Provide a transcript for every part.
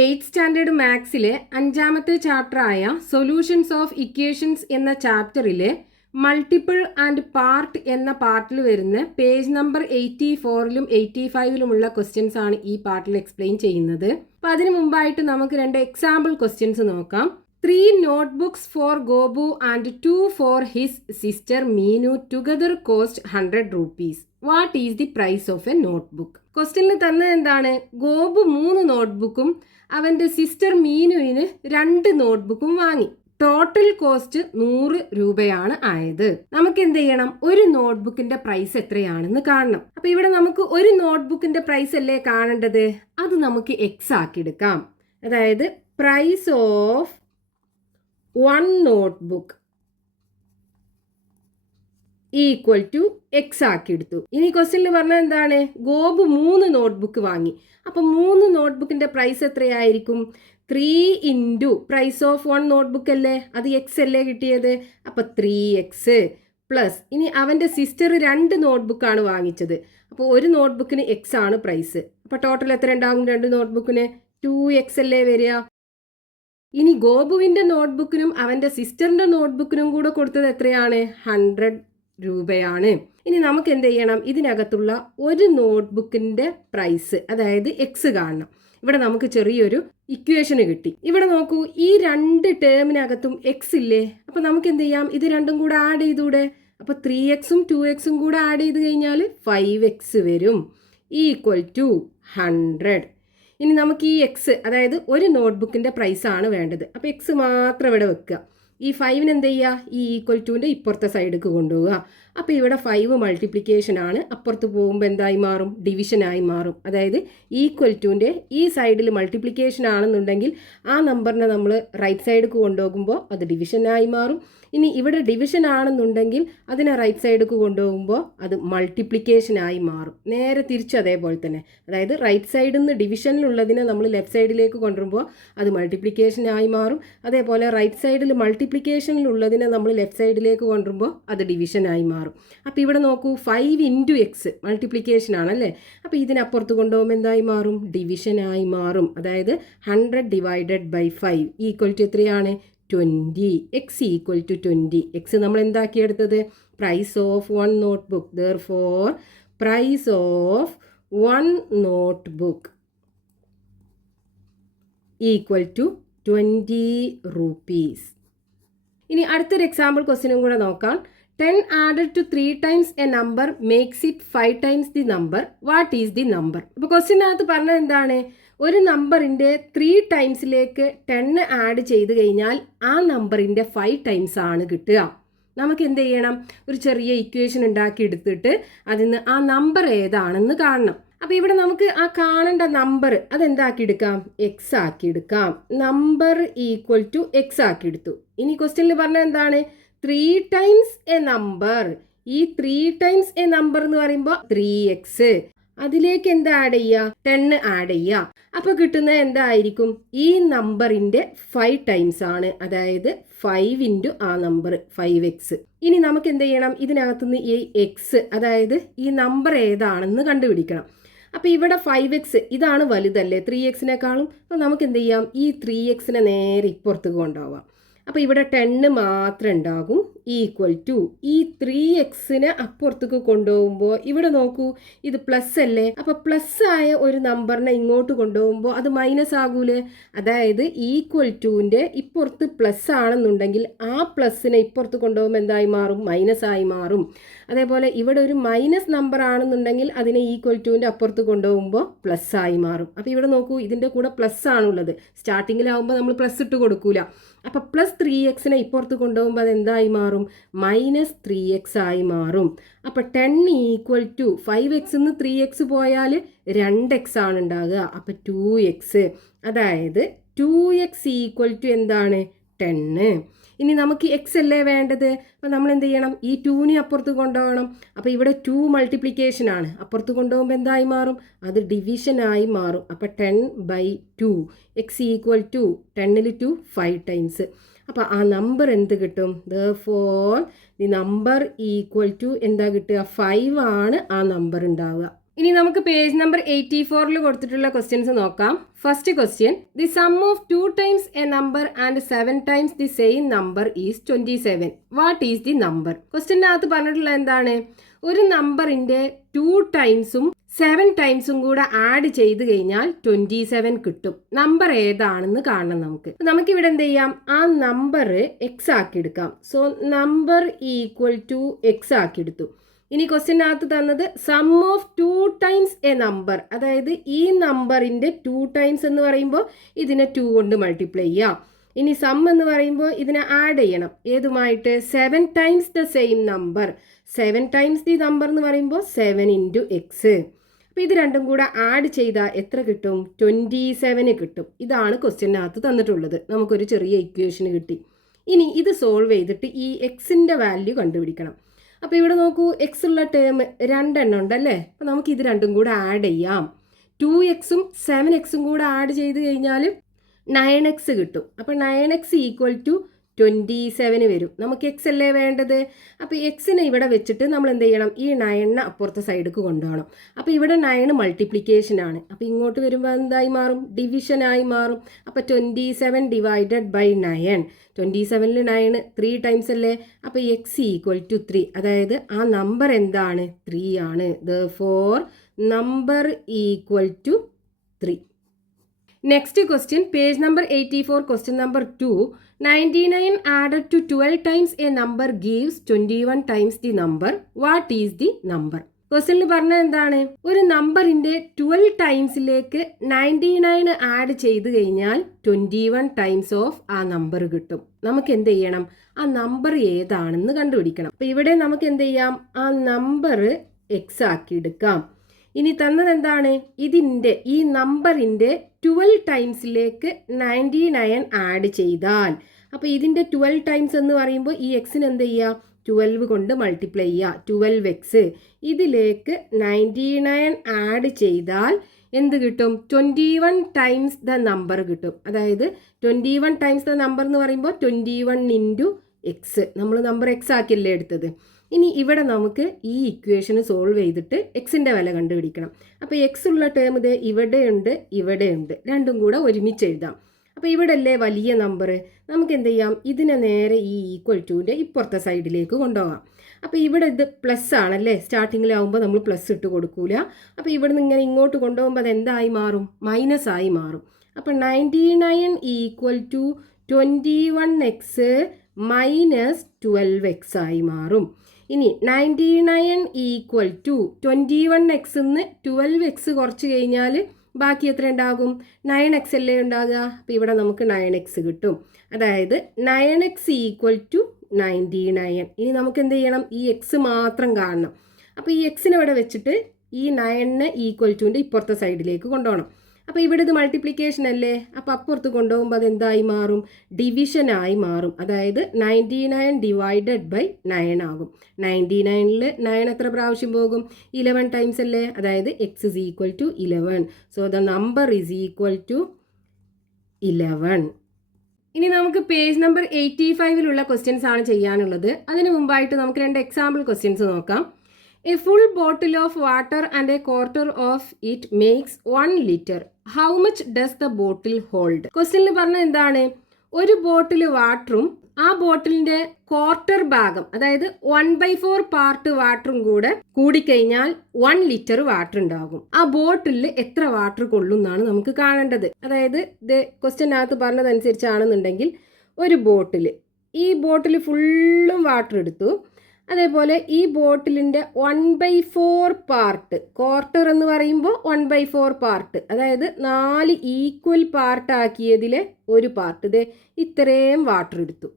8th standard മാത്സിലെ 5ാമത്തെ ചാപ്റ്ററായ സൊല്യൂഷൻസ് ഓഫ് ഇക്വേഷൻസ് എന്ന ചാപ്റ്ററിലെ മൾട്ടിപ്പിൾ ആൻഡ് പാർട്ട് എന്ന പാർട്ടിൽ വരുന്ന പേജ് നമ്പർ 84ലും 85ലുമുള്ള ക്വസ്റ്റ്യൻസ് ആണ് ഈ പാർട്ടിൽ എക്സ്പ്ലെയിൻ ചെയ്യുന്നത്. അപ്പോൾ അതിനു മുമ്പായിട്ട് നമുക്ക് 2 എക്സാമ്പിൾ ക്വസ്റ്റ്യൻസ് നോക്കാം. 3 notebooks for Gobu and 2 for his sister Meenu together cost 100 rupees. What is the price of a notebook? ക്വസ്റ്റ്യനിൽ തന്നെ എന്താണ്, ഗോപു 3 നോട്ട്ബുക്കും അവൻ്റെ സിസ്റ്റർ മീനുവിന് 2 നോട്ട്ബുക്കും വാങ്ങി. ടോട്ടൽ കോസ്റ്റ് 100 രൂപയാണ് ആയത്. നമുക്ക് എന്ത് ചെയ്യണം, ഒരു നോട്ട്ബുക്കിന്റെ പ്രൈസ് എത്രയാണെന്ന് കാണണം. അപ്പൊ ഇവിടെ നമുക്ക് ഒരു നോട്ട്ബുക്കിന്റെ പ്രൈസ് അല്ലേ കാണേണ്ടത്, അത് നമുക്ക് എക്സ് ആക്കി എടുക്കാം. അതായത് price of 1 notebook equal to x ആക്കി എടുത്തു. ഇനി ക്വസ്റ്റ്യനിൽ പറഞ്ഞാൽ എന്താണ്, ഗോപു 3 നോട്ട്ബുക്ക് വാങ്ങി. അപ്പം 3 നോട്ട്ബുക്കിന്റെ പ്രൈസ് എത്രയായിരിക്കും? 3 ഇൻറ്റു പ്രൈസ് ഓഫ് 1 നോട്ട്ബുക്ക് അല്ലേ, അത് എക്സ് അല്ലേ കിട്ടിയത്. അപ്പം 3x പ്ലസ് ഇനി അവൻ്റെ സിസ്റ്റർ 2 നോട്ട്ബുക്കാണ് വാങ്ങിച്ചത്. അപ്പോൾ ഒരു നോട്ട്ബുക്കിന് എക്സ് ആണ് പ്രൈസ്. അപ്പോൾ ടോട്ടൽ എത്ര ഉണ്ടാകും? 2 നോട്ട്ബുക്കിന് 2x അല്ലേ വരിക. ഇനി ഗോപുവിൻ്റെ നോട്ട്ബുക്കിനും അവൻ്റെ സിസ്റ്ററിൻ്റെ നോട്ട്ബുക്കിനും കൂടെ കൊടുത്തത് എത്രയാണ്? 100 രൂപയാണ്. ഇനി നമുക്ക് എന്ത് ചെയ്യണം, ഇതിനകത്തുള്ള ഒരു നോട്ട്ബുക്കിൻ്റെ പ്രൈസ് അതായത് എക്സ് കാണണം. ഇവിടെ നമുക്ക് ചെറിയൊരു ഇക്വേഷന് കിട്ടി. ഇവിടെ നോക്കൂ, ഈ 2 ടേമിനകത്തും എക്സ് ഇല്ലേ. അപ്പം നമുക്ക് എന്ത് ചെയ്യാം, ഇത് രണ്ടും കൂടെ ആഡ് ചെയ്തൂടെ. അപ്പോൾ 3xും 2xും കൂടെ ആഡ് ചെയ്ത് കഴിഞ്ഞാൽ 5x വരും ഈക്വൽ ടു 100. ഇനി നമുക്ക് ഈ എക്സ് അതായത് ഒരു നോട്ട്ബുക്കിൻ്റെ പ്രൈസാണ് വേണ്ടത്. അപ്പോൾ എക്സ് മാത്രം ഇവിടെ വെക്കുക. ഈ 5ന് എന്ത് ചെയ്യുക, ഈ ഈക്വൽ ടുവിൻ്റെ ഇപ്പുറത്തെ സൈഡിലേക്ക് കൊണ്ടുപോവുക. അപ്പോൾ ഇവിടെ 5 മൾട്ടിപ്ലിക്കേഷൻ ആണ്, അപ്പുറത്ത് പോകുമ്പോൾ എന്തായി മാറും? ഡിവിഷനായി മാറും. അതായത് ഈക്വൽ ടുവിൻ്റെ ഈ സൈഡിൽ മൾട്ടിപ്ലിക്കേഷൻ ആണെന്നുണ്ടെങ്കിൽ ആ നമ്പറിനെ നമ്മൾ റൈറ്റ് സൈഡിലേക്ക് കൊണ്ടുപോകുമ്പോൾ അത് ഡിവിഷനായി മാറും. ഇനി ഇവിടെ ഡിവിഷൻ ആണെന്നുണ്ടെങ്കിൽ അതിനെ റൈറ്റ് സൈഡിലേക്ക് കൊണ്ടുപോകുമ്പോൾ അത് മൾട്ടിപ്ലിക്കേഷനായി മാറും. നേരെ തിരിച്ച് അതേപോലെ തന്നെ, അതായത് റൈറ്റ് സൈഡിൽ നിന്ന് ഡിവിഷനിലുള്ളതിനെ നമ്മൾ ലെഫ്റ്റ് സൈഡിലേക്ക് കൊണ്ടുവരുമ്പോൾ അത് മൾട്ടിപ്ലിക്കേഷനായി മാറും. അതേപോലെ റൈറ്റ് സൈഡിൽ മൾട്ടിപ്ലിക്കേഷനിലുള്ളതിനെ നമ്മൾ ലെഫ്റ്റ് സൈഡിലേക്ക് കൊണ്ടുവരുമ്പോൾ അത് ഡിവിഷനായി മാറും. അപ്പോൾ ഇവിടെ നോക്കൂ, 5 ഇൻറ്റു എക്സ് മൾട്ടിപ്ലിക്കേഷൻ ആണല്ലേ. അപ്പോൾ ഇതിനപ്പുറത്ത് കൊണ്ടുപോകുമ്പോൾ എന്തായി മാറും? ഡിവിഷനായി മാറും. അതായത് 100 ഡിവൈഡഡ് ബൈ 5 ഈക്വൽ ടു എത്രയാണ്? 20. X equal to 20. എക്സ് നമ്മൾ എന്താക്കിയെടുത്തത്? Price of 1 notebook. Therefore price of 1 notebook equal to 20 rupees. ഇനി അടുത്തൊരു എക്സാമ്പിൾ ക്വസ്റ്റ്യനും കൂടെ നോക്കാം. 10 added to 3 times a number makes it 5 times the number. What is the number? അപ്പോൾ ക്വസ്റ്റ്യനകത്ത് പറഞ്ഞത് എന്താണ്, ഒരു നമ്പറിൻ്റെ 3 ടൈംസിലേക്ക് 10 ആഡ് ചെയ്ത് കഴിഞ്ഞാൽ ആ നമ്പറിൻ്റെ 5 ടൈംസ് ആണ് കിട്ടുക. നമുക്ക് എന്ത് ചെയ്യണം, ഒരു ചെറിയ ഇക്വേഷൻ ഉണ്ടാക്കി എടുത്തിട്ട് അതിൽ നിന്ന് ആ നമ്പർ ഏതാണെന്ന് കാണണം. അപ്പോൾ ഇവിടെ നമുക്ക് ആ കാണേണ്ട നമ്പർ അതെന്താക്കി എടുക്കാം? എക്സ് ആക്കി എടുക്കാം. നമ്പർ ഈക്വൽ ടു എക്സ് ആക്കി എടുത്തു. ഇനി ക്വസ്റ്റ്യനിൽ പറഞ്ഞത് എന്താണ്, 3 ടൈംസ് എ നമ്പർ. ഈ 3 ടൈംസ് എ നമ്പർ എന്ന് പറയുമ്പോൾ 3x, അതിലേക്ക് എന്താ ആഡ് ചെയ്യുക? 10 ആഡ് ചെയ്യുക. അപ്പോൾ കിട്ടുന്നത് എന്തായിരിക്കും? ഈ നമ്പറിൻ്റെ 5 ടൈംസ് ആണ്, അതായത് 5 ഇൻറ്റു ആ നമ്പർ 5x. ഇനി നമുക്ക് എന്ത് ചെയ്യണം, ഇതിനകത്തുനിന്ന് ഈ എക്സ് അതായത് ഈ നമ്പർ ഏതാണെന്ന് കണ്ടുപിടിക്കണം. അപ്പോൾ ഇവിടെ 5x ഇതാണ് വലുതല്ലേ 3xനേക്കാളും. അപ്പോൾ നമുക്ക് എന്ത് ചെയ്യാം, ഈ 3xനെ നേരെ ഇപ്പുറത്തേക്ക് കൊണ്ടുപോകാം. അപ്പോൾ ഇവിടെ 10 മാത്രം ഉണ്ടാകും ഈക്വൽ ടു ഈ 3xനെ അപ്പുറത്തേക്ക് കൊണ്ടുപോകുമ്പോൾ ഇവിടെ നോക്കൂ, ഇത് പ്ലസ് അല്ലേ. അപ്പോൾ പ്ലസ് ആയ ഒരു നമ്പറിനെ ഇങ്ങോട്ട് കൊണ്ടുപോകുമ്പോൾ അത് മൈനസ് ആകൂലേ. അതായത് ഈക്വൽ ടുവിൻ്റെ ഇപ്പുറത്ത് പ്ലസ് ആണെന്നുണ്ടെങ്കിൽ ആ പ്ലസ്സിനെ ഇപ്പുറത്ത് കൊണ്ടുപോകുമ്പോൾ എന്തായി മാറും? മൈനസ് ആയി മാറും. അതേപോലെ ഇവിടെ ഒരു മൈനസ് നമ്പർ ആണെന്നുണ്ടെങ്കിൽ അതിനെ ഈക്വൽ ടുവിൻ്റെ അപ്പുറത്ത് കൊണ്ടുപോകുമ്പോൾ പ്ലസ് ആയി മാറും. അപ്പോൾ ഇവിടെ നോക്കൂ, ഇതിൻ്റെ കൂടെ പ്ലസ് ആണുള്ളത്. സ്റ്റാർട്ടിങ്ങിലാവുമ്പോൾ നമ്മൾ പ്ലസ് ഇട്ട് കൊടുക്കൂല. അപ്പോൾ പ്ലസ് 3xനെ ഇപ്പുറത്ത് കൊണ്ടുപോകുമ്പോൾ അത് എന്തായി മാറും? മൈനസ് 3x ആയി മാറും. അപ്പോൾ 10 ഈക്വൽ ടു 5x നിന്ന് 3x പോയാൽ 2x ആണ് ഉണ്ടാകുക. അപ്പോൾ 2x, അതായത് 2x ഈക്വൽ ടു എന്താണ്? 10. ഇനി നമുക്ക് എക്സ് അല്ലേ വേണ്ടത്. അപ്പോൾ നമ്മൾ എന്ത് ചെയ്യണം, ഈ 2നെ അപ്പുറത്ത് കൊണ്ടുപോകണം. അപ്പോൾ ഇവിടെ 2 മൾട്ടിപ്ലിക്കേഷൻ ആണ്, അപ്പുറത്ത് കൊണ്ടുപോകുമ്പോൾ എന്തായി മാറും? അത് ഡിവിഷനായി മാറും. അപ്പോൾ 10/2 എക്സ് ഈക്വൽ ടു 10ൽ 2 5 ടൈംസ്. അപ്പോൾ ആ നമ്പർ എന്ത് കിട്ടും? Therefore the number equal to എന്താ കിട്ടുക? 5 ആണ് ആ നമ്പർ ഉണ്ടാവുക. ഇനി നമുക്ക് പേജ് നമ്പർ 84 കൊടുത്തിട്ടുള്ള ക്വസ്റ്റ്യൻസ് നോക്കാം. First question, the sum of 2 times a number and 7 times the same number is 27. What is the number? ക്വസ്റ്റ്യനകത്ത് പറഞ്ഞിട്ടുള്ള എന്താണ്? ഒരു നമ്പറിന്റെ 2 ടൈംസും 7 ടൈംസും കൂടെ ആഡ് ചെയ്ത് കഴിഞ്ഞാൽ 27 കിട്ടും. നമ്പർ ഏതാണെന്ന് കാണണം നമുക്ക്. നമുക്കിവിടെ എന്ത് ചെയ്യാം? ആ നമ്പർ എക്സ് ആക്കി എടുക്കാം. So number equal to x ആക്കി എടുത്തു. ഇനി ക്വസ്റ്റ്യനകത്ത് തന്നത് sum of 2 times a number, അതായത് ഈ നമ്പറിന്റെ 2 ടൈംസ് എന്ന് പറയുമ്പോൾ ഇതിനെ 2 കൊണ്ട് മൾട്ടിപ്ലൈ ചെയ്യാം. ഇനി സം എന്ന് പറയുമ്പോൾ ഇതിനെ ആഡ് ചെയ്യണം. ഏതുമായിട്ട്? 7 times the same number. 7 times the number എന്ന് പറയുമ്പോൾ 7 ഇൻറ്റു എക്സ്. അപ്പോൾ ഇത് രണ്ടും കൂടെ ആഡ് ചെയ്താൽ എത്ര കിട്ടും? 27 കിട്ടും. ഇതാണ് ക്വസ്റ്റ്യനകത്ത് തന്നിട്ടുള്ളത്. നമുക്കൊരു ചെറിയ ഇക്വേഷൻ കിട്ടി. ഇനി ഇത് സോൾവ് ചെയ്തിട്ട് ഈ എക്സിൻ്റെ വാല്യൂ കണ്ടുപിടിക്കണം. അപ്പോൾ ഇവിടെ നോക്കൂ, എക്സ് ഉള്ള ടേം 2 എണ്ണം ഉണ്ടല്ലേ. അപ്പോൾ നമുക്ക് ഇത് രണ്ടും കൂടെ ആഡ് ചെയ്യാം. 2x-ഉം 7x-ഉം കൂടെ ആഡ് ചെയ്ത് കഴിഞ്ഞാൽ 9x കിട്ടും. അപ്പോൾ 9x ഈക്വൽ ടു 27 വരും. നമുക്ക് എക്സ് അല്ലേ വേണ്ടത്? അപ്പോൾ എക്സിനെ ഇവിടെ വെച്ചിട്ട് നമ്മൾ എന്ത് ചെയ്യണം? ഈ 9 അപ്പുറത്തെ സൈഡിലേക്ക് കൊണ്ടുപോകണം. അപ്പോൾ ഇവിടെ 9 മൾട്ടിപ്ലിക്കേഷൻ ആണ്. അപ്പോൾ ഇങ്ങോട്ട് വരുമ്പോൾ എന്തായി മാറും? ഡിവിഷനായി മാറും. അപ്പോൾ 27 ഡിവൈഡഡ് ബൈ 9. 27-ൽ 9 3 ടൈംസ് അല്ലേ. അപ്പോൾ എക്സ് ഈക്വൽ ടു 3. അതായത് ആ നമ്പർ എന്താണ്? 3 ആണ്. Therefore number equal to 3. Next question, page number 84, question number 2. 99 added to 12 times a number gives 21 times the number. What is the number? ക്വസ്റ്റ്യനിൽ പറഞ്ഞത് എന്താണ്? ഒരു നമ്പറിന്റെ 12 ടൈംസിലേക്ക് 99 ആഡ് ചെയ്ത് കഴിഞ്ഞാൽ 21 ടൈംസ് ഓഫ് ആ നമ്പർ കിട്ടും. നമുക്ക് എന്ത് ചെയ്യണം? ആ നമ്പർ ഏതാണെന്ന് കണ്ടുപിടിക്കണം. അപ്പോൾ ഇവിടെ നമുക്ക് എന്ത് ചെയ്യാം? ആ നമ്പർ എക്സ് ആക്കി എടുക്കാം. ഇനി തന്നത് എന്താണ്? ഇതിൻ്റെ ഈ നമ്പറിൻ്റെ 12 ടൈംസിലേക്ക് 99 ആഡ് ചെയ്താൽ, അപ്പോൾ ഇതിൻ്റെ 12 ടൈംസ് എന്ന് പറയുമ്പോൾ ഈ എക്സിന് എന്ത് ചെയ്യുക? 12 കൊണ്ട് മൾട്ടിപ്ലൈ ചെയ്യുക. 12x. ഇതിലേക്ക് 99 ആഡ് ചെയ്താൽ എന്ത് കിട്ടും? 21 ടൈംസ് ദ നമ്പർ കിട്ടും. അതായത് 21 ടൈംസ് ദ നമ്പർ എന്ന് പറയുമ്പോൾ 21 ഇൻറ്റു എക്സ്. നമ്മൾ നമ്പർ എക്സ് ആക്കിയല്ലേ എടുത്തത്. ഇനി ഇവിടെ നമുക്ക് ഈ ഇക്വേഷന് സോൾവ് ചെയ്തിട്ട് എക്സിൻ്റെ വില കണ്ടുപിടിക്കണം. അപ്പോൾ എക്സ് ഉള്ള ടേം ഇത് ഇവിടെയുണ്ട്, ഇവിടെയുണ്ട്. രണ്ടും കൂടെ ഒരുമിച്ച് എഴുതാം. അപ്പോൾ ഇവിടെ അല്ലേ വലിയ നമ്പർ. നമുക്ക് എന്ത് ചെയ്യാം? ഇതിനെ നേരെ ഈ ഈക്വൽ ടുവിൻ്റെ ഇപ്പുറത്തെ സൈഡിലേക്ക് കൊണ്ടുപോകാം. അപ്പോൾ ഇവിടെ ഇത് പ്ലസ് ആണല്ലേ. സ്റ്റാർട്ടിങ്ങിലാവുമ്പോൾ നമ്മൾ പ്ലസ് ഇട്ട് കൊടുക്കൂല. അപ്പോൾ ഇവിടെ നിന്ന് ഇങ്ങനെ ഇങ്ങോട്ട് കൊണ്ടുപോകുമ്പോൾ അത് എന്തായി മാറും? മൈനസ് ആയി മാറും. അപ്പോൾ 99 equal to 21x minus 12x ആയി മാറും. ഇനി 99 ഈക്വൽ ടു 21x നിന്ന് 12x കുറച്ച് കഴിഞ്ഞാൽ ബാക്കി എത്ര ഉണ്ടാകും? 9x അല്ലേ ഉണ്ടാകുക. അപ്പോൾ ഇവിടെ നമുക്ക് 9x കിട്ടും. അതായത് 9x ഈക്വൽ ടു 99. ഇനി നമുക്ക് എന്ത് ചെയ്യണം? ഈ എക്സ് മാത്രം കാണണം. അപ്പോൾ ഈ എക്സിനെ ഇവിടെ വെച്ചിട്ട് ഈ 9 ഈക്വൽ ടുവിൻ്റെ ഇപ്പുറത്തെ സൈഡിലേക്ക് കൊണ്ടുപോകണം. അപ്പോൾ ഇവിടെ ഇത് മൾട്ടിപ്ലിക്കേഷൻ അല്ലേ. അപ്പോൾ അപ്പുറത്ത് കൊണ്ടുപോകുമ്പോൾ അത് എന്തായി മാറും? ഡിവിഷനായി മാറും. അതായത് 99 ഡിവൈഡഡ് ബൈ 9 ആകും. 99-ൽ 9 എത്ര പ്രാവശ്യം പോകും? 11 ടൈംസ് അല്ലേ. അതായത് x is equal to 11. So the number is equal to 11. ഇനി നമുക്ക് പേജ് നമ്പർ 85-ലുള്ള ക്വസ്റ്റ്യൻസ് ആണ് ചെയ്യാനുള്ളത്. അതിന് മുമ്പായിട്ട് നമുക്ക് 2 എക്സാമ്പിൾ ക്വസ്റ്റ്യൻസ് നോക്കാം. A full bottle of water and a quarter of it makes 1 liter. How much does the bottle hold? ക്വസ്റ്റ്യനിൽ പറഞ്ഞത് എന്താണ്? ഒരു ബോട്ടിൽ വാട്ടറും ആ ബോട്ടിലിന്റെ ക്വാർട്ടർ ഭാഗം, അതായത് 1/4 പാർട്ട് വാട്ടറും കൂടെ കൂടിക്കഴിഞ്ഞാൽ 1 ലിറ്റർ വാട്ടർ ഉണ്ടാകും. ആ ബോട്ടിലിൽ എത്ര വാട്ടർ കൊള്ളും എന്നാണ് നമുക്ക് കാണേണ്ടത്. അതായത് ഇത് ക്വസ്റ്റ്യനകത്ത് പറഞ്ഞതനുസരിച്ചാണെന്നുണ്ടെങ്കിൽ ഒരു ബോട്ടിൽ, ഈ ബോട്ടിൽ ഫുള്ളും വാട്ടർ എടുത്തു. അതേപോലെ ഈ ബോട്ടിലിൻ്റെ 1/4 പാർട്ട്, ക്വാർട്ടർ എന്ന് പറയുമ്പോൾ 1/4 പാർട്ട്, അതായത് 4 ഈക്വൽ പാർട്ടാക്കിയതിലെ ഒരു പാർട്ട്, ഇത് ഇത്രയും വാട്ടർ എടുത്തു.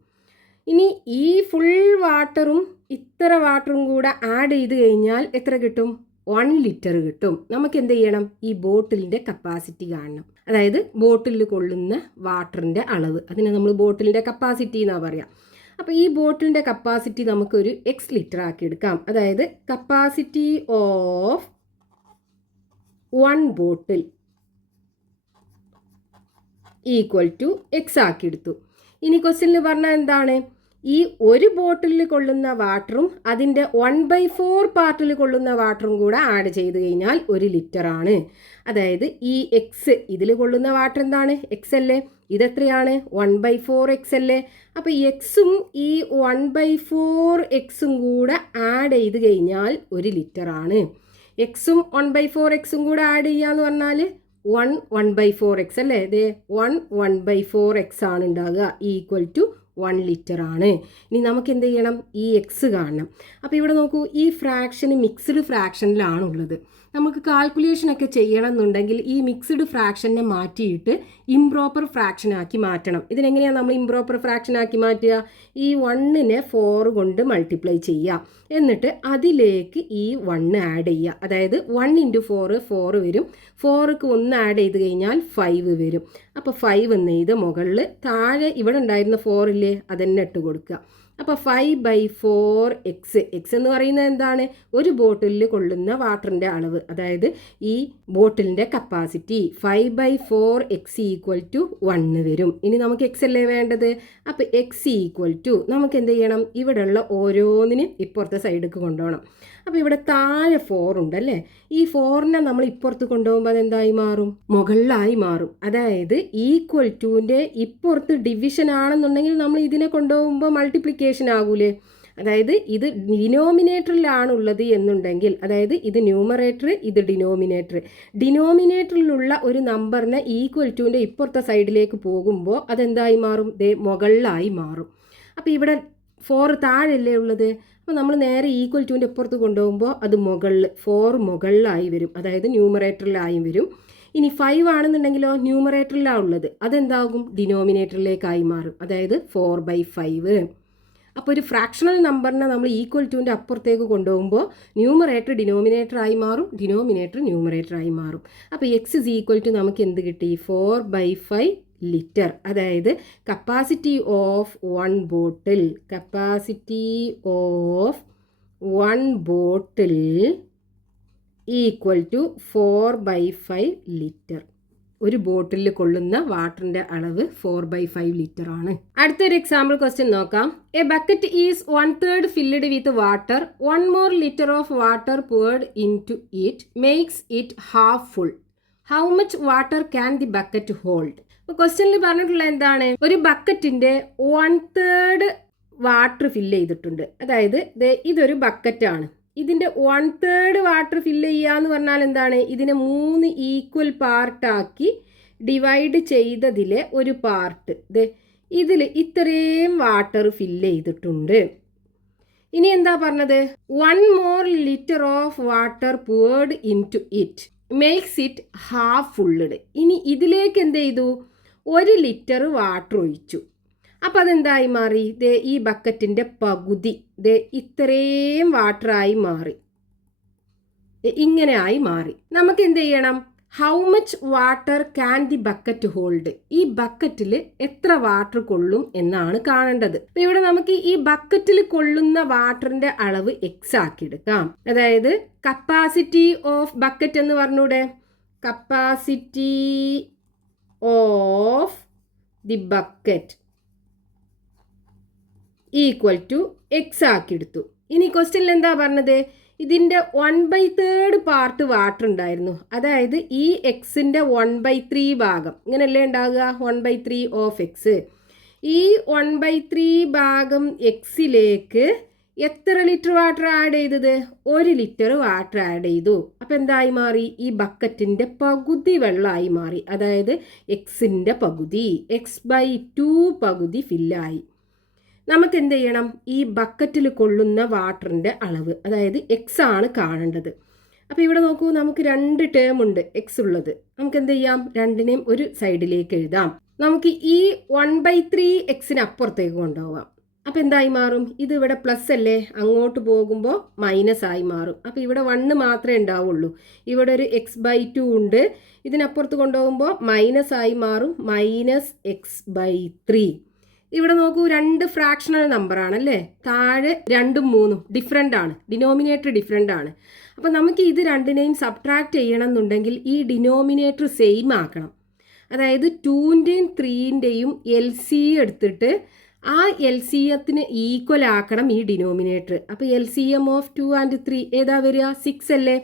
ഇനി ഈ ഫുൾ വാട്ടറും ഇത്ര വാട്ടറും കൂടെ ആഡ് ചെയ്ത് കഴിഞ്ഞാൽ എത്ര കിട്ടും? 1 ലിറ്റർ കിട്ടും. നമുക്ക് എന്ത് ചെയ്യണം? ഈ ബോട്ടിലിൻ്റെ കപ്പാസിറ്റി കാണണം. അതായത് ബോട്ടിലിൽ കൊള്ളുന്ന വാട്ടറിൻ്റെ അളവ്, അതിനെ നമ്മൾ ബോട്ടിലിൻ്റെ കപ്പാസിറ്റി എന്നാണ് പറയുക. അപ്പോൾ ഈ ബോട്ടിലിൻ്റെ കപ്പാസിറ്റി നമുക്കൊരു എക്സ് ലിറ്റർ ആക്കി എടുക്കാം. അതായത് capacity of 1 bottle equal to x ആക്കി എടുത്തു. ഇനി ക്വസ്റ്റ്യനിൽ പറഞ്ഞാൽ എന്താണ്? ഈ ഒരു ബോട്ടിലിൽ കൊള്ളുന്ന വാട്ടറും അതിൻ്റെ 1/4 പാർട്ടിൽ കൊള്ളുന്ന വാട്ടറും കൂടെ ആഡ് ചെയ്ത് കഴിഞ്ഞാൽ 1 ലിറ്റർ ആണ്. അതായത് ഈ എക്സ് ഇതിൽ കൊള്ളുന്ന വാട്ടർ എന്താണ്? എക്സ് അല്ലേ? ഇതെത്രയാണ്? 1/4 എക്സ് അല്ലേ? അപ്പോൾ എക്സും ഈ 1/4 എക്സും കൂടെ ആഡ് ചെയ്ത് കഴിഞ്ഞാൽ 1 ലിറ്റർ ആണ്. എക്സും 1/4 എക്സും കൂടെ ആഡ് ചെയ്യാന്ന് പറഞ്ഞാൽ 1/4 എക്സ് അല്ലേ? ഇതേ 1/4 എക്സ് ആണ് ഉണ്ടാകുക, ഈക്വൽ ടു 1 ലിറ്റർ ആണ്. ഇനി നമുക്ക് എന്ത് ചെയ്യണം? ഈ എക്സ് കാണണം. അപ്പോൾ ഇവിടെ നോക്കൂ, ഈ ഫ്രാക്ഷന് മിക്സ്ഡ് ഫ്രാക്ഷനിലാണുള്ളത്. നമുക്ക് കാൽക്കുലേഷനൊക്കെ ചെയ്യണം എന്നുണ്ടെങ്കിൽ ഈ മിക്സ്ഡ് ഫ്രാക്ഷനെ മാറ്റിയിട്ട് ഇംപ്രോപ്പർ ഫ്രാക്ഷനാക്കി മാറ്റണം. ഇതിനെങ്ങനെയാണ് നമ്മൾ ഇംപ്രോപ്പർ ഫ്രാക്ഷനാക്കി മാറ്റുക? ഈ 1നെ 4 കൊണ്ട് മൾട്ടിപ്ലൈ ചെയ്യുക, എന്നിട്ട് അതിലേക്ക് ഈ 1 ആഡ് ചെയ്യുക. അതായത് 1 × 4 4 വരും. 4ക്ക് 1 ആഡ് ചെയ്ത് കഴിഞ്ഞാൽ 5 വരും. അപ്പോൾ 5 എന്ന് ഇത് മുകളിൽ, താഴെ ഇവിടെ ഉണ്ടായിരുന്ന 4 ഇല്ലേ, അതെന്നെ ഇട്ട് കൊടുക്കുക. അപ്പോൾ 5/4 എക്സ്. എക്സ് എന്ന് പറയുന്നത് എന്താണ്? ഒരു ബോട്ടിലിൽ കൊള്ളുന്ന വാട്ടറിൻ്റെ അളവ്, അതായത് ഈ ബോട്ടിലിൻ്റെ കപ്പാസിറ്റി. 5/4 എക്സ് ഈക്വൽ ടു 1 വരും. ഇനി നമുക്ക് എക്സ് അല്ലേ വേണ്ടത്? അപ്പോൾ എക്സ് ഈക്വൽ ടു നമുക്ക് എന്ത് ചെയ്യണം? ഇവിടെയുള്ള ഓരോന്നിനും ഇപ്പുറത്തെ സൈഡിലേക്ക് കൊണ്ടുപോകണം. അപ്പോൾ ഇവിടെ താഴെ 4 ഉണ്ടല്ലേ? ഈ 4നെ നമ്മൾ ഇപ്പുറത്ത് കൊണ്ടുപോകുമ്പോൾ അതെന്തായി മാറും? മുകളിലായി മാറും. അതായത് ഈക്വൽ ടുവിൻ്റെ ഇപ്പുറത്ത് ഡിവിഷൻ ആണെന്നുണ്ടെങ്കിൽ നമ്മൾ ഇതിനെ കൊണ്ടുപോകുമ്പോൾ മൾട്ടിപ്ലിക്കേഷൻ ആകൂലേ? അതായത് ഇത് ഡിനോമിനേറ്ററിലാണുള്ളത് എന്നുണ്ടെങ്കിൽ, അതായത് ഇത് ന്യൂമറേറ്റർ, ഇത് ഡിനോമിനേറ്റർ. ഡിനോമിനേറ്ററിലുള്ള ഒരു നമ്പറിനെ ഈക്വൽ ടുവിൻ്റെ ഇപ്പുറത്തെ സൈഡിലേക്ക് പോകുമ്പോൾ അതെന്തായി മാറും? മുകളിലായി മാറും. അപ്പോൾ ഇവിടെ 4 താഴെയല്ലേ ഉള്ളത്? അപ്പോൾ നമ്മൾ നേരെ ഈക്വൽ ടുവിൻ്റെ ഇപ്പുറത്ത് കൊണ്ടുപോകുമ്പോൾ അത് മുകളിൽ 4 മുകളിലായി വരും, അതായത് ന്യൂമറേറ്ററിലായും വരും. ഇനി 5 ആണെന്നുണ്ടെങ്കിലോ ന്യൂമറേറ്ററിലാണ് ഉള്ളത്, അതെന്താകും? ഡിനോമിനേറ്ററിലേക്കായി മാറും, അതായത് 4/5. അപ്പോൾ ഒരു ഫ്രാക്ഷണൽ നമ്പറിനെ നമ്മൾ ഈക്വൽ ടുവിൻ്റെ അപ്പുറത്തേക്ക് കൊണ്ടുപോകുമ്പോൾ ന്യൂമറേറ്റർ ഡിനോമിനേറ്ററായി മാറും, ഡിനോമിനേറ്റർ ന്യൂമറേറ്ററായി മാറും. അപ്പോൾ എക്സ് ഇസ് ഈക്വൽ ടു നമുക്ക് എന്ത് കിട്ടി? 4/5 ലിറ്റർ. അതായത് capacity of 1 bottle, capacity of 1 bottle equal to 4/5 litre. ഒരു ബോട്ടിലിൽ കൊള്ളുന്ന വാട്ടറിൻ്റെ അളവ് 4/5 ലിറ്റർ ആണ്. അടുത്തൊരു എക്സാമ്പിൾ ക്വസ്റ്റ്യൻ നോക്കാം. A bucket is 1/3 filled with water. 1 more liter of water poured into it makes it half full. How much water can the bucket hold? അപ്പോൾ ക്വസ്റ്റ്യനിൽ പറഞ്ഞിട്ടുള്ള എന്താണ്? ഒരു ബക്കറ്റിൻ്റെ 1/3 വാട്ടർ ഫില്ല് ചെയ്തിട്ടുണ്ട്. അതായത് ഇതൊരു ബക്കറ്റാണ്. ഇതിൻ്റെ 1/3 വാട്ടർ ഫില്ല് ചെയ്യുക എന്ന് പറഞ്ഞാൽ എന്താണ്? ഇതിനെ 3 ഈക്വൽ പാർട്ടാക്കി ഡിവൈഡ് ചെയ്തതിലെ ഒരു പാർട്ട് ഇതിൽ ഇത്രയും വാട്ടർ ഫില്ല് ചെയ്തിട്ടുണ്ട്. ഇനി എന്താ പറഞ്ഞത്? 1 more liter of water poured into it makes it half full. ഇനി ഇതിലേക്ക് എന്ത് ചെയ്തു? 1 ലിറ്റർ വാട്ടർ ഒഴിച്ചു. അപ്പം അതെന്തായി മാറി? ഈ ബക്കറ്റിൻ്റെ പകുതി ഇത്രയും വാട്ടറായി മാറി, ഇങ്ങനെ ആയി മാറി. നമുക്ക് എന്ത് ചെയ്യണം? How much water can the bucket hold? ഈ ബക്കറ്റിൽ എത്ര വാട്ടർ കൊള്ളും എന്നാണ് കാണേണ്ടത്. അപ്പം ഇവിടെ നമുക്ക് ഈ ബക്കറ്റിൽ കൊള്ളുന്ന വാട്ടറിൻ്റെ അളവ് എക്സ് ആക്കി എടുക്കാം. അതായത് കപ്പാസിറ്റി ഓഫ് ബക്കറ്റ് എന്ന് പറഞ്ഞൂടെ? Capacity of the bucket equal to x ആക്കി എടുത്തു. ഇനി ക്വസ്റ്റ്യനിൽ എന്താ പറഞ്ഞത്? ഇതിൻ്റെ 1/3 പാർട്ട് വാട്ടർ ഉണ്ടായിരുന്നു. അതായത് ഈ എക്സിൻ്റെ 1/3 ഭാഗം ഇങ്ങനെയല്ലേ ഉണ്ടാകുക? 1/3 ഓഫ് എക്സ്. ഈ 1/3 ഭാഗം എക്സിലേക്ക് എത്ര ലിറ്റർ വാട്ടർ ആഡ് ചെയ്തത്? 1 ലിറ്റർ വാട്ടർ ആഡ് ചെയ്തു. അപ്പം എന്തായി മാറി? ഈ ബക്കറ്റിൻ്റെ പകുതി വെള്ളമായി മാറി. അതായത് എക്സിൻ്റെ പകുതി, x/2 പകുതി ഫില്ലായി. നമുക്ക് എന്ത് ചെയ്യണം? ഈ ബക്കറ്റിൽ കൊള്ളുന്ന വാട്ടറിൻ്റെ അളവ്, അതായത് എക്സ് ആണ് കാണേണ്ടത്. അപ്പോൾ ഇവിടെ നോക്കൂ, നമുക്ക് 2 ടേം ഉണ്ട് എക്സ് ഉള്ളത്. നമുക്ക് എന്ത് ചെയ്യാം? രണ്ടിനെയും ഒരു സൈഡിലേക്ക് എഴുതാം. നമുക്ക് ഈ 1/3 എക്സിന് അപ്പുറത്തേക്ക് കൊണ്ടുപോകാം. അപ്പോൾ എന്തായി മാറും? ഇത് ഇവിടെ പ്ലസ് അല്ലേ, അങ്ങോട്ട് പോകുമ്പോൾ മൈനസ് ആയി മാറും. അപ്പോൾ ഇവിടെ 1 മാത്രമേ ഉണ്ടാവുള്ളൂ. ഇവിടെ ഒരു x/2 ഉണ്ട്. ഇതിനപ്പുറത്ത് കൊണ്ടുപോകുമ്പോൾ മൈനസ് ആയി മാറും, -x/3. ഇവിടെ നോക്കൂ, 2 ഫ്രാക്ഷണൽ നമ്പറാണല്ലേ? താഴെ 2ഉം 3ഉം ഡിഫറെൻ്റ് ആണ്, ഡിനോമിനേറ്റർ ഡിഫറെൻ്റ് ആണ്. അപ്പോൾ നമുക്ക് ഇത് രണ്ടിനെയും സബ്ട്രാക്ട് ചെയ്യണം എന്നുണ്ടെങ്കിൽ ഈ ഡിനോമിനേറ്റർ സെയിം ആക്കണം. അതായത് 2ൻ്റെയും 3ൻ്റെയും LC എടുത്തിട്ട് ആ LCMത്തിന് ഈക്വൽ ആക്കണം ഈ ഡിനോമിനേറ്റർ. അപ്പോൾ LCM ഓഫ് 2 and 3 ഏതാ വരിക? 6 അല്ലേ?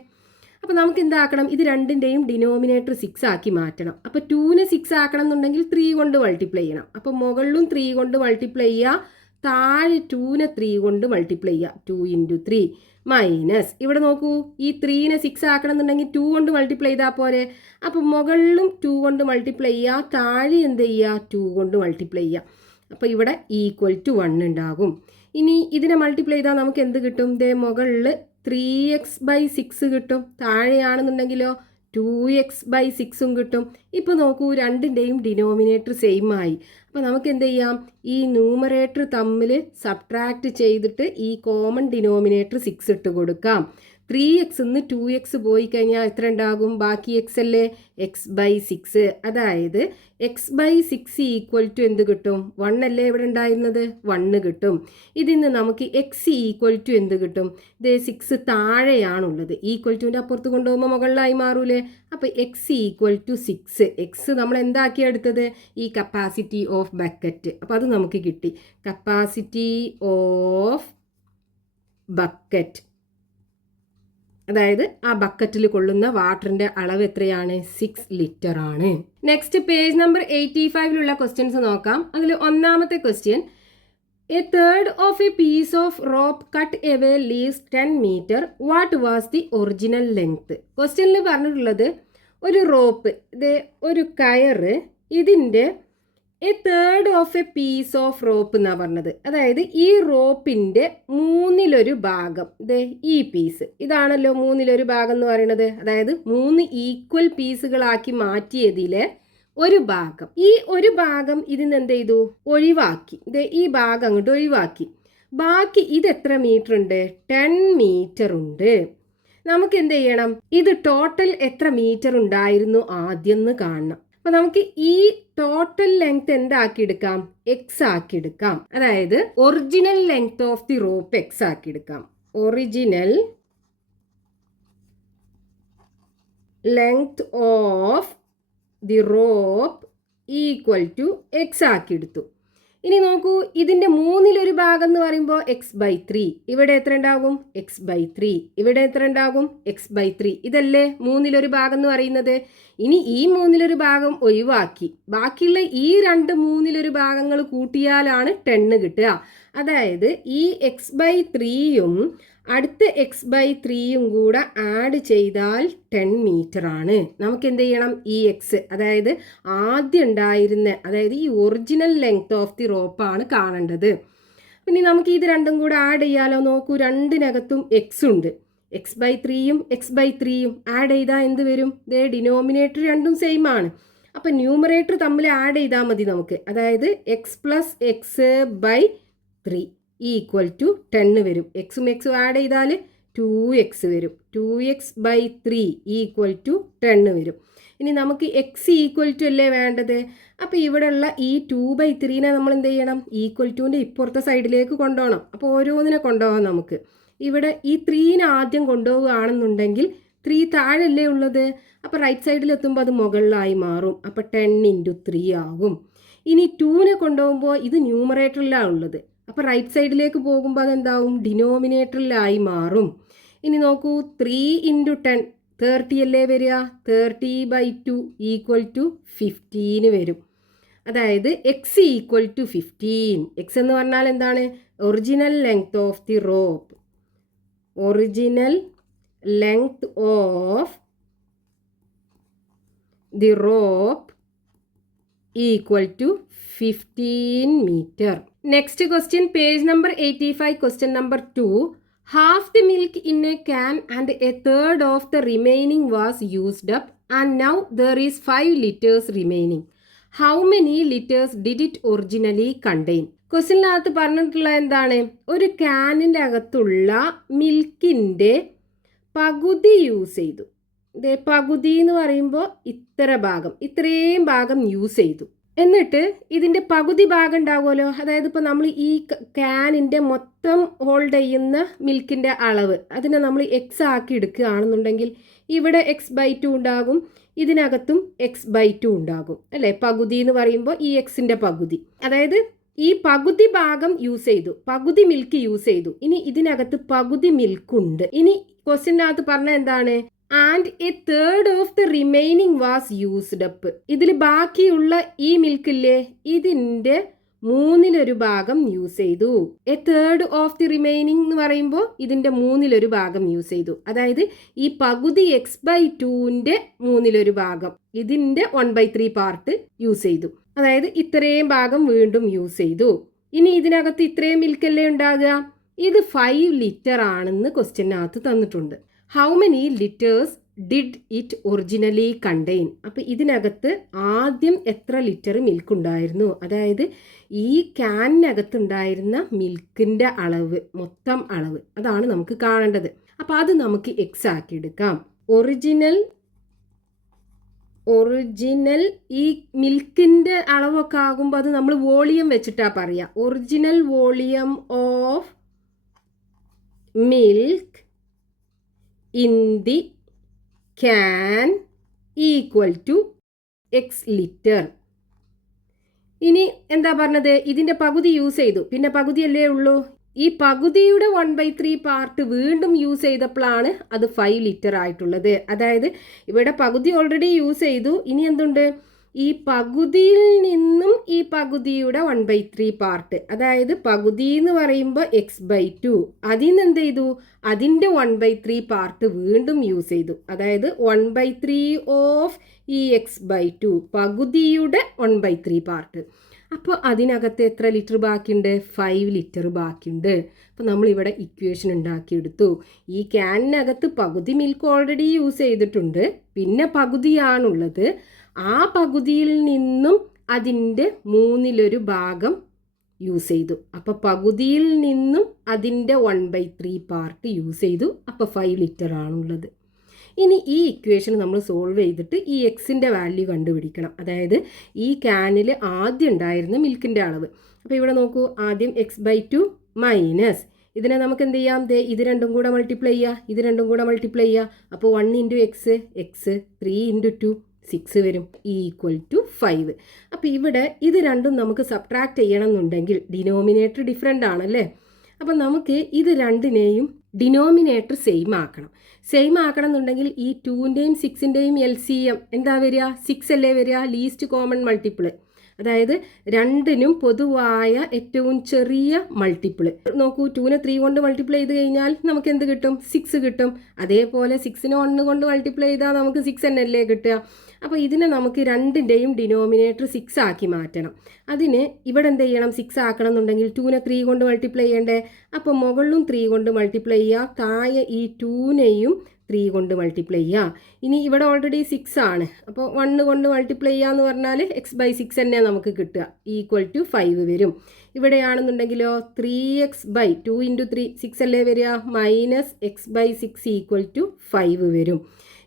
അപ്പോൾ നമുക്ക് എന്താക്കണം? ഇത് രണ്ടിൻ്റെയും ഡിനോമിനേറ്റർ 6 ആക്കി മാറ്റണം. അപ്പോൾ 2നെ 6 ആക്കണം എന്നുണ്ടെങ്കിൽ 3 കൊണ്ട് മൾട്ടിപ്ലൈ ചെയ്യണം. അപ്പോൾ മുകളിലും 3 കൊണ്ട് മൾട്ടിപ്ലൈ ചെയ്യുക, താഴെ 2നെ 3 കൊണ്ട് മൾട്ടിപ്ലൈ ചെയ്യുക. 2 × 3 മൈനസ്, ഇവിടെ നോക്കൂ, ഈ 3നെ 6 ആക്കണം എന്നുണ്ടെങ്കിൽ 2 കൊണ്ട് മൾട്ടിപ്ലൈ ചെയ്താൽ പോരെ. അപ്പോൾ മുകളിലും 2 കൊണ്ട് മൾട്ടിപ്ലൈ ചെയ്യുക, താഴെ എന്ത് ചെയ്യുക? 2 കൊണ്ട് മൾട്ടിപ്ലൈ ചെയ്യുക. അപ്പോൾ ഇവിടെ =1 ഉണ്ടാകും. ഇനി ഇതിനെ മൾട്ടിപ്ലൈ ചെയ്താൽ നമുക്ക് എന്ത് കിട്ടും? ദേ മുകളിൽ 3x/6 കിട്ടും, താഴെയാണെന്നുണ്ടെങ്കിലോ 2x/6 കിട്ടും. ഇപ്പോൾ നോക്കൂ, രണ്ടിൻ്റെയും ഡിനോമിനേറ്റർ സെയിം ആയി. അപ്പോൾ നമുക്ക് എന്ത് ചെയ്യാം? ഈ ന്യൂമറേറ്റർ തമ്മിൽ സബ്ട്രാക്റ്റ് ചെയ്തിട്ട് ഈ കോമൺ ഡിനോമിനേറ്റർ 6 ഇട്ട് കൊടുക്കാം. 3x നിന്ന് 2x പോയി കഴിഞ്ഞാൽ എത്ര ഉണ്ടാകും? ബാക്കി x അല്ലേ? x/6. അതായത് x/6 = എന്ത് കിട്ടും? 1 അല്ലേ ഇവിടെ ഉണ്ടായിരുന്നത്? 1 കിട്ടും. ഇതിൽ നിന്ന് നമുക്ക് x = എന്ത് കിട്ടും? ഇത് 6 താഴെയാണുള്ളത്, ഈക്വൽറ്റുവിൻ്റെ അപ്പുറത്ത് കൊണ്ടുപോകുമ്പോൾ മുകളിലായി മാറൂലേ? അപ്പോൾ x = 6. x നമ്മൾ എന്താക്കി എടുത്തത്? ഈ കപ്പാസിറ്റി ഓഫ് ബക്കറ്റ്. അപ്പോൾ അത് നമുക്ക് കിട്ടി. കപ്പാസിറ്റി ഓഫ് ബക്കറ്റ്, അതായത് ആ ബക്കറ്റിൽ കൊള്ളുന്ന വാട്ടറിൻ്റെ അളവ് എത്രയാണ്? 6 ലിറ്റർ ആണ്. നെക്സ്റ്റ് പേജ് നമ്പർ 85 ക്വസ്റ്റ്യൻസ് നോക്കാം. അതിൽ ഒന്നാമത്തെ question, a third of a piece of rope cut away leaves 10 metre. What was the original length? ക്വസ്റ്റ്യനിൽ പറഞ്ഞിട്ടുള്ളത് ഒരു റോപ്പ്, ഇത് ഒരു കയറ്, ഇതിൻ്റെ a third of a piece of rope എന്നാണ് പറഞ്ഞത്. അതായത് ഈ റോപ്പിൻ്റെ 1/3 ഭാഗം, ഇത് ഈ പീസ് ഇതാണല്ലോ 1/3 ഭാഗം എന്ന് പറയുന്നത്. അതായത് 3 ഈക്വൽ പീസുകളാക്കി മാറ്റിയതിലെ ഒരു ഭാഗം, ഈ ഒരു ഭാഗം ഇതിന് എന്ത് ചെയ്തു? ഒഴിവാക്കി. ഇത് ഈ ഭാഗം അങ്ങോട്ട് ഒഴിവാക്കി. ബാക്കി ഇത് എത്ര മീറ്റർ ഉണ്ട്? 10 മീറ്റർ ഉണ്ട്. നമുക്ക് എന്ത് ചെയ്യണം? ഇത് ടോട്ടൽ എത്ര മീറ്റർ ഉണ്ടായിരുന്നു ആദ്യം എന്ന് കാണണം. അപ്പോൾ നമുക്ക് ഈ ടോട്ടൽ ലെങ്ത് എന്താക്കി എടുക്കാം? എക്സ് ആക്കി എടുക്കാം. അതായത് original length of the rope X ആക്കി എടുക്കാം. Original length of the rope = X ആക്കി എടുത്തു. ഇനി നോക്കൂ, ഇതിൻ്റെ 1/3 ഭാഗം എന്ന് പറയുമ്പോൾ x/3. ഇവിടെ എത്ര ഉണ്ടാകും? x/3. ഇവിടെ എത്ര ഉണ്ടാകും? x/3. ഇതല്ലേ 1/3 ഭാഗം എന്ന് പറയുന്നത്. ഇനി ഈ 1/3 ഭാഗം ഒഴിവാക്കി ബാക്കിയുള്ള ഈ 2 1/3 ഭാഗങ്ങൾ കൂട്ടിയാലാണ് 10 കിട്ടുക. അതായത് ഈ x/3യും അടുത്ത x/3യും കൂടെ ആഡ് ചെയ്താൽ 10 മീറ്റർ ആണ്. നമുക്ക് എന്ത് ചെയ്യണം? ഈ എക്സ്, അതായത് ആദ്യം ഉണ്ടായിരുന്ന, അതായത് ഈ ഒറിജിനൽ ലെങ്ത് ഓഫ് ദി റോപ്പാണ് കാണേണ്ടത്. പിന്നെ നമുക്ക് ഇത് രണ്ടും കൂടെ ആഡ് ചെയ്യാലോ. നോക്കൂ, രണ്ടിനകത്തും എക്സ് ഉണ്ട്. x/3യും x/3യും ആഡ് ചെയ്താൽ എന്ത് വരും? ദേ ഡിനോമിനേറ്റർ രണ്ടും സെയിം ആണ്. അപ്പം ന്യൂമറേറ്റർ തമ്മിൽ ആഡ് ചെയ്താൽ മതി നമുക്ക്. അതായത് x + x/3 = 10 വരും. എക്സും എക്സും ആഡ് ചെയ്താൽ 2x വരും. 2x/3 = 10 വരും. ഇനി നമുക്ക് x = അല്ലേ വേണ്ടത്. അപ്പോൾ ഇവിടെയുള്ള ഈ 2/3നെ നമ്മൾ എന്ത് ചെയ്യണം? =ൻ്റെ ഇപ്പുറത്തെ സൈഡിലേക്ക് കൊണ്ടുപോകണം. അപ്പോൾ ഓരോന്നിനെ കൊണ്ടുപോകാം നമുക്ക്. ഇവിടെ ഈ 3നെ ആദ്യം കൊണ്ടുപോവുകയാണെന്നുണ്ടെങ്കിൽ 3 താഴല്ലേ ഉള്ളത്. അപ്പോൾ റൈറ്റ് സൈഡിൽ എത്തുമ്പോൾ അത് മുകളിലായി മാറും. അപ്പോൾ 10 × 3 ആകും. ഇനി 2നെ കൊണ്ടുപോകുമ്പോൾ ഇത് ന്യൂമറേറ്ററിലാണ് ഉള്ളത്. അപ്പോൾ റൈറ്റ് സൈഡിലേക്ക് പോകുമ്പോൾ അതെന്താവും? ഡിനോമിനേറ്ററിലായി മാറും. ഇനി നോക്കൂ, 3 × 10 30 അല്ലേ വരിക. 30/2 = 15 വരും. അതായത് x = 15. എക്സ് എന്ന് പറഞ്ഞാൽ എന്താണ്? Original length of the rope. Original length of the rope = 15 metre. Next question, page number 85, question number 2. Half the milk in a can and a third of the remaining was used up and now there is 5 liters remaining. How many liters did it originally contain? ക്വസ്റ്റ്യനകത്ത് പറഞ്ഞിട്ടുള്ള എന്താണ്? ഒരു ക്യാനിൻ്റെ അകത്തുള്ള മിൽക്കിൻ്റെ പകുതി use ചെയ്തു. പകുതി എന്ന് പറയുമ്പോൾ ഇത്രയും ഭാഗം യൂസ് ചെയ്തു. എന്നിട്ട് ഇതിൻ്റെ പകുതി ഭാഗം ഉണ്ടാകുമല്ലോ. അതായത് ഇപ്പോൾ നമ്മൾ ഈ ക്യാനിൻ്റെ മൊത്തം ഹോൾഡ് ചെയ്യുന്ന മിൽക്കിൻ്റെ അളവ് അതിനെ നമ്മൾ എക്സ് ആക്കി എടുക്കുകയാണെന്നുണ്ടെങ്കിൽ ഇവിടെ x/2 ഉണ്ടാകും, ഇതിനകത്തും x/2 ഉണ്ടാകും അല്ലേ. പകുതി എന്ന് പറയുമ്പോൾ ഈ എക്സിൻ്റെ പകുതി, അതായത് ഈ പകുതി ഭാഗം യൂസ് ചെയ്തു, പകുതി മിൽക്ക് യൂസ് ചെയ്തു. ഇനി ഇതിനകത്ത് പകുതി മിൽക്ക് ഉണ്ട്. ഇനി ക്വസ്റ്റ്യനകത്ത് പറഞ്ഞ എന്താണ്? And A third of the remaining was used up. ഇതിൽ ബാക്കിയുള്ള ഈ മിൽക്ക് ഇല്ലേ, ഇതിന്റെ 1/3 ഭാഗം യൂസ് ചെയ്തു. A third of the remaining എന്ന് പറയുമ്പോൾ ഇതിന്റെ 1/3 ഭാഗം യൂസ് ചെയ്തു. അതായത് ഈ പകുതി x/2ന്റെ 1/3 ഭാഗം, ഇതിന്റെ 1/3 പാർട്ട് യൂസ് ചെയ്തു. അതായത് ഇത്രയും ഭാഗം വീണ്ടും യൂസ് ചെയ്തു. ഇനി ഇതിനകത്ത് ഇത്രയും മിൽക്കല്ലേ ഉണ്ടാകുക? ഇത് 5 ലിറ്റർ ആണെന്ന് ക്വസ്റ്റ്യനകത്ത് തന്നിട്ടുണ്ട്. How many litres did it originally contain? അപ്പം ഇതിനകത്ത് ആദ്യം എത്ര ലിറ്റർ മിൽക്ക് ഉണ്ടായിരുന്നു, അതായത് ഈ ക്യാനിനകത്ത് ഉണ്ടായിരുന്ന മിൽക്കിൻ്റെ അളവ്, മൊത്തം അളവ്, അതാണ് നമുക്ക് കാണേണ്ടത്. അപ്പം അത് നമുക്ക് എക്സ് ആക്കി എടുക്കാം. ഒറിജിനൽ ഈ മിൽക്കിൻ്റെ അളവൊക്കെ ആകുമ്പോൾ അത് നമ്മൾ വോളിയം വെച്ചിട്ടാണ് പറയുക. Original volume of milk in the can equal to x litre. ഇനി എന്താ പറഞ്ഞത്? ഇതിൻ്റെ പകുതി യൂസ് ചെയ്തു, പിന്നെ പകുതിയല്ലേ ഉള്ളൂ. ഈ പകുതിയുടെ 1/3 പാർട്ട് വീണ്ടും യൂസ് ചെയ്തപ്പോഴാണ് അത് 5 ലിറ്റർ ആയിട്ടുള്ളത്. അതായത് ഇവിടെ പകുതി ഓൾറെഡി യൂസ് ചെയ്തു. ഇനി എന്തുണ്ട്? ഈ പകുതിയിൽ നിന്നും ഈ പകുതിയുടെ 1/3 പാർട്ട്, അതായത് പകുതി എന്ന് പറയുമ്പോൾ x/2, അതിൽ നിന്ന് എന്ത് ചെയ്തു? അതിൻ്റെ 1/3 പാർട്ട് വീണ്ടും യൂസ് ചെയ്തു. അതായത് 1/3 ഓഫ് ഈ x/2, പകുതിയുടെ 1/3 പാർട്ട്. അപ്പോൾ അതിനകത്ത് എത്ര ലിറ്റർ ബാക്കിയുണ്ട്? 5 ലിറ്റർ ബാക്കിയുണ്ട്. അപ്പോൾ നമ്മളിവിടെ ഇക്വേഷൻ ഉണ്ടാക്കിയെടുത്തു. ഈ ക്യാനിനകത്ത് പകുതി മിൽക്ക് ഓൾറെഡി യൂസ് ചെയ്തിട്ടുണ്ട്, പിന്നെ പകുതിയാണുള്ളത്. ആ പകുതിയിൽ നിന്നും അതിൻ്റെ 1/3 ഭാഗം യൂസ് ചെയ്തു. അപ്പോൾ പകുതിയിൽ നിന്നും അതിൻ്റെ 1/3 പാർട്ട് യൂസ് ചെയ്തു. അപ്പോൾ 5 ലിറ്റർ ആണുള്ളത്. ഇനി ഈ ഇക്വേഷൻ നമ്മൾ സോൾവ് ചെയ്തിട്ട് ഈ എക്സിൻ്റെ വാല്യൂ കണ്ടുപിടിക്കണം. അതായത് ഈ ക്യാനിൽ ആദ്യം ഉണ്ടായിരുന്ന മിൽക്കിൻ്റെ അളവ്. അപ്പോൾ ഇവിടെ നോക്കൂ, ആദ്യം x/2 മൈനസ് ഇതിനെ നമുക്ക് എന്ത് ചെയ്യാം? ഇത് രണ്ടും കൂടെ മൾട്ടിപ്ലൈ ചെയ്യുക. അപ്പോൾ 1 × x, 3 × 2 6 വരും, ഈക്വൽ ടു 5. അപ്പോൾ ഇവിടെ ഇത് രണ്ടും നമുക്ക് സബ്ട്രാക്ട് ചെയ്യണമെന്നുണ്ടെങ്കിൽ ഡിനോമിനേറ്റർ ഡിഫറെൻ്റ് ആണല്ലേ. അപ്പം നമുക്ക് ഇത് രണ്ടിനെയും ഡിനോമിനേറ്റർ സെയിം ആക്കണം. എന്നുണ്ടെങ്കിൽ ഈ 2ൻ്റെയും 6ൻ്റെയും LCM എന്താ വരിക? 6 അല്ലേ വരിക, ലീസ്റ്റ് കോമൺ മൾട്ടിപ്പിൾ. അതായത് രണ്ടിനും പൊതുവായ ഏറ്റവും ചെറിയ മൾട്ടിപ്പിൾ. നോക്കൂ, 2നെ 3 കൊണ്ട് മൾട്ടിപ്ലൈ ചെയ്ത് കഴിഞ്ഞാൽ നമുക്ക് എന്ത് കിട്ടും? 6 കിട്ടും. അതേപോലെ 6നെ 1 കൊണ്ട് മൾട്ടിപ്ലൈ ചെയ്താൽ നമുക്ക് 6 തന്നെയല്ലേ കിട്ടുക. അപ്പോൾ ഇതിനെ നമുക്ക് രണ്ടിൻ്റെയും ഡിനോമിനേറ്റർ 6 ആക്കി മാറ്റണം. അതിന് ഇവിടെ എന്ത് ചെയ്യണം? 6 ആക്കണം എന്നുണ്ടെങ്കിൽ 2നെ 3 കൊണ്ട് മൾട്ടിപ്ലൈ ചെയ്യണ്ടേ? അപ്പോൾ മുകളിലും 3 കൊണ്ട് മൾട്ടിപ്ലൈ ചെയ്യുക, താഴെ ഈ 2നെയും 3 കൊണ്ട് മൾട്ടിപ്ലൈ ചെയ്യുക. ഇനി ഇവിടെ ഓൾറെഡി 6 ആണ്, അപ്പോൾ 1 കൊണ്ട് മൾട്ടിപ്ലൈ ചെയ്യുക എന്ന് പറഞ്ഞാൽ x/6 തന്നെ നമുക്ക് കിട്ടുക, ഈക്വൽ ടു 5 വരും. ഇവിടെയാണെന്നുണ്ടെങ്കിലോ 3x/2 × 3 6 അല്ലേ വരിക, മൈനസ് x/6 ഈക്വൽ ടു 5 വരും.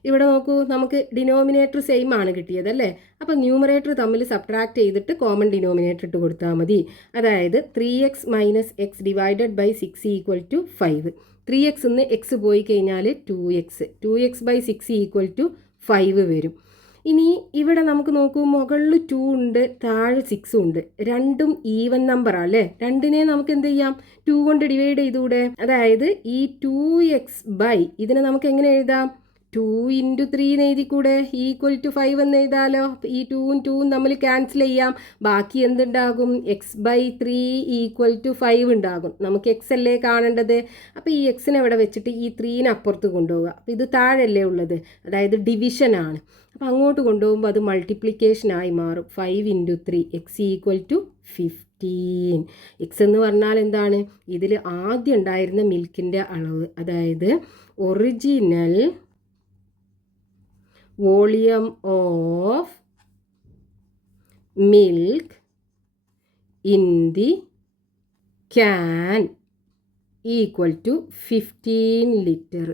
ഇവിടെ നോക്കൂ, നമുക്ക് ഡിനോമിനേറ്റർ സെയിം ആണ് കിട്ടിയത് അല്ലേ. അപ്പോൾ ന്യൂമറേറ്റർ തമ്മിൽ സബ്ട്രാക്ട് ചെയ്തിട്ട് കോമൺ ഡിനോമിനേറ്റർ ഇട്ട് കൊടുത്താൽ മതി. അതായത് 3x - x / 6 equal to 5. 3x നിന്ന് x പോയി കഴിഞ്ഞാൽ 2x/6 ഈക്വൽ ടു 5 വരും. ഇനി ഇവിടെ നമുക്ക് നോക്കൂ, മുകളിൽ 2 ഉണ്ട്, താഴെ 6 ഉണ്ട്. രണ്ടും ഈവൻ നമ്പർ അല്ലേ. രണ്ടിനെ നമുക്ക് എന്ത് ചെയ്യാം? 2 കൊണ്ട് ഡിവൈഡ് ചെയ്തുകൂടെ? അതായത് ഈ 2x/ ഇതിനെ നമുക്ക് എങ്ങനെ എഴുതാം? 2 × 3 എന്ന് എഴുതിക്കൂടെ, ഈക്വൽ ടു 5 എന്ന് എഴുതാലോ. ഈ 2ഉം 2ഉം നമ്മൾ ക്യാൻസൽ ചെയ്യാം. ബാക്കി എന്തുണ്ടാകും? x/3 ഈക്വൽ ടു 5 ഉണ്ടാകും. നമുക്ക് x അല്ലേ കാണേണ്ടത്. അപ്പോൾ ഈ എക്സിനെ ഇവിടെ വെച്ചിട്ട് ഈ 3നെ അപ്പുറത്ത് കൊണ്ടുപോവുക. അപ്പോൾ ഇത് താഴല്ലേ ഉള്ളത്, അതായത് ഡിവിഷൻ ആണ്. അപ്പോൾ അങ്ങോട്ട് കൊണ്ടുപോകുമ്പോൾ അത് മൾട്ടിപ്ലിക്കേഷനായി മാറും. 5 × 3 x ഈക്വൽ ടു 15. എക്സ് എന്ന് പറഞ്ഞാൽ എന്താണ്? ഇതിൽ ആദ്യം ഉണ്ടായിരുന്ന മിൽക്കിൻ്റെ അളവ്, അതായത് original volume of milk in the can equal to 15 litre.